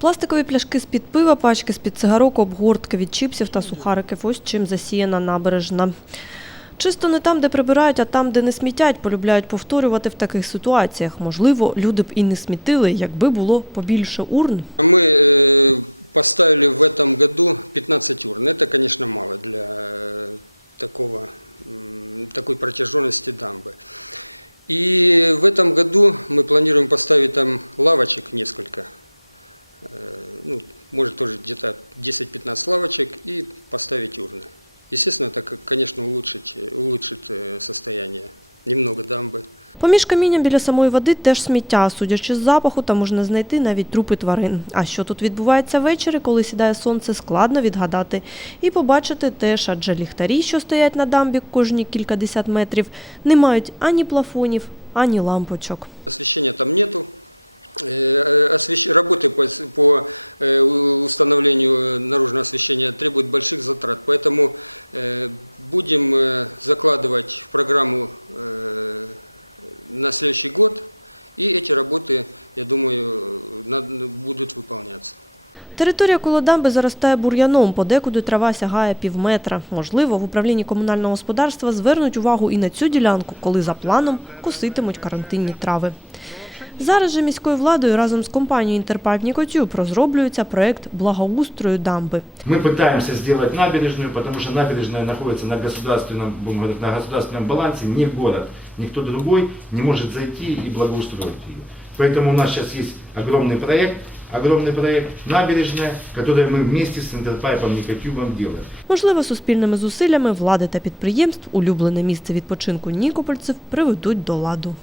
Пластикові пляшки з-під пива, пачки з-під цигарок, обгортки від чіпсів та сухариків. Ось чим засіяна набережна. Чисто не там, де прибирають, а там, де не смітять, полюбляють повторювати в таких ситуаціях. Можливо, люди б і не смітили, якби було побільше урн. Поміж камінням біля самої води теж сміття. Судячи з запаху, там можна знайти навіть трупи тварин. А що тут відбувається ввечері, коли сідає сонце, складно відгадати. І побачити теж, адже ліхтарі, що стоять на дамбі кожні кількадесят метрів, не мають ані плафонів, ані лампочок. Територія коло дамби заростає бур'яном, подекуди трава сягає півметра. Можливо, в управлінні комунального господарства звернуть увагу і на цю ділянку, коли за планом коситимуть карантинні трави. Зараз же міською владою разом з компанією «Інтерпайп Нікотюб» розроблюється проект благоустрою дамби. Мы пытаемся сделать набережную, потому что набережная находится на государственном, будем говорить, на государственном балансе, не город. Никто другой не может зайти и благоустроить ее. Поэтому у нас сейчас есть огромный проект, огромный проект набережная, который мы вместе с Интерпайпом Никотюбом делаем. Можливо, суспільними зусиллями влади та підприємств улюблене місце відпочинку нікопольців приведуть до ладу.